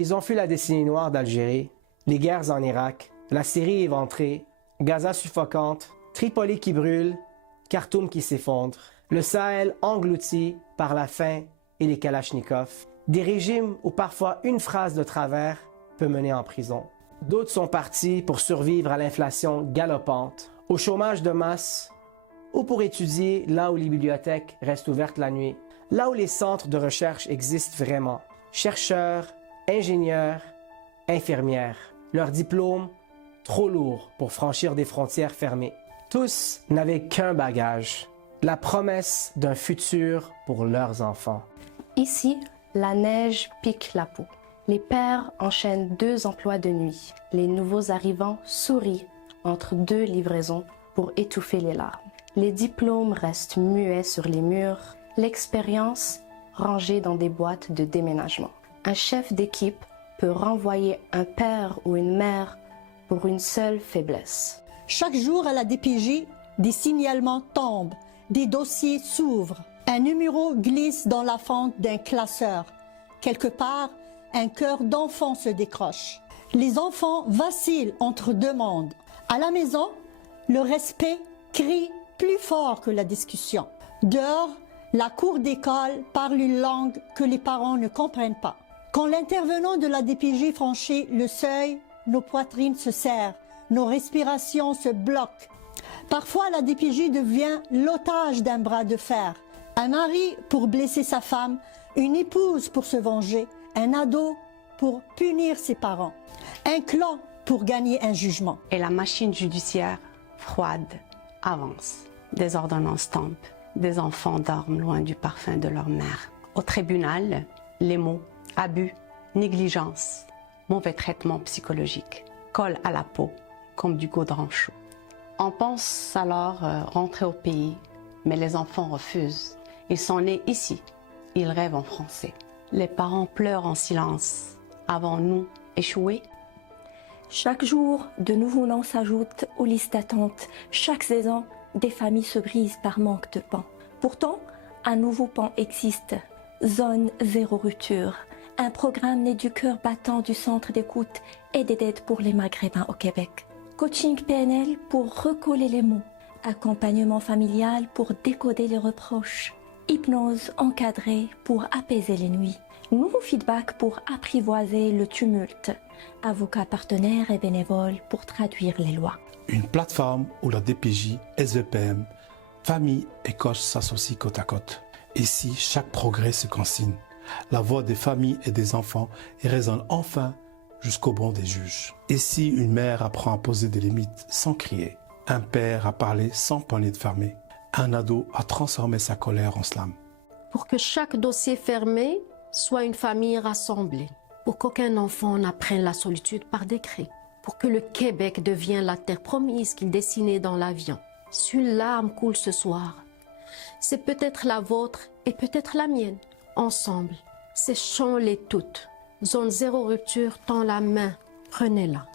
Ils ont fui la décennie noire d'Algérie, les guerres en Irak, la Syrie éventrée, Gaza suffocante, Tripoli qui brûle, Khartoum qui s'effondre, le Sahel englouti par la faim et les kalachnikovs, des régimes où parfois une phrase de travers peut mener en prison. D'autres sont partis pour survivre à l'inflation galopante, au chômage de masse ou pour étudier là où les bibliothèques restent ouvertes la nuit, là où les centres de recherche existent vraiment. Chercheurs, ingénieurs, infirmières, leurs diplômes trop lourds pour franchir des frontières fermées. Tous n'avaient qu'un bagage, la promesse d'un futur pour leurs enfants. Ici, la neige pique la peau. Les pères enchaînent 2 emplois de nuit. Les nouveaux arrivants sourient entre 2 livraisons pour étouffer les larmes. Les diplômes restent muets sur les murs, l'expérience rangée dans des boîtes de déménagement. Un chef d'équipe peut renvoyer un père ou une mère pour une seule faiblesse. Chaque jour à la DPJ, des signalements tombent, des dossiers s'ouvrent. Un numéro glisse dans la fente d'un classeur. Quelque part, un cœur d'enfant se décroche. Les enfants vacillent entre 2 mondes. À la maison, le respect crie plus fort que la discussion. Dehors, la cour d'école parle une langue que les parents ne comprennent pas. Quand l'intervenant de la DPJ franchit le seuil, nos poitrines se serrent, nos respirations se bloquent. Parfois, la DPJ devient l'otage d'un bras de fer. Un mari pour blesser sa femme, une épouse pour se venger, un ado pour punir ses parents, un clan pour gagner un jugement. Et la machine judiciaire, froide, avance. Des ordonnances tombent, des enfants dorment loin du parfum de leur mère. Au tribunal, les mots abus, négligence, mauvais traitement psychologique collent à la peau comme du goudron chaud. On pense alors rentrer au pays, mais les enfants refusent. Ils sont nés ici, ils rêvent en français. Les parents pleurent en silence. Avons-nous échoué? Chaque jour, de nouveaux noms s'ajoutent aux listes d'attente. Chaque saison, des familles se brisent par manque de pain. Pourtant, un nouveau pan existe. Zone zéro rupture. Un programme né du cœur battant du centre d'écoute et d'aide pour les Maghrébins au Québec. Coaching PNL pour recoller les mots. Accompagnement familial pour décoder les reproches. Hypnose encadrée pour apaiser les nuits. Nouveau feedback pour apprivoiser le tumulte. Avocats partenaires et bénévoles pour traduire les lois. Une plateforme où la DPJ, SVPM, famille et coach s'associent côte à côte. Ici, chaque progrès se consigne. La voix des familles et des enfants résonne enfin jusqu'au banc des juges. Ici, une mère apprend à poser des limites sans crier. Un père à parler sans poignée de fermer. Un ado à transformer sa colère en slam. Pour que chaque dossier fermé soit une famille rassemblée. Pour qu'aucun enfant n'apprenne la solitude par décret. Pour que le Québec devienne la terre promise qu'il dessinait dans l'avion. Si une larme coule ce soir, c'est peut-être la vôtre et peut-être la mienne. Ensemble, séchons-les toutes. Zone zéro rupture tend la main, prenez-la.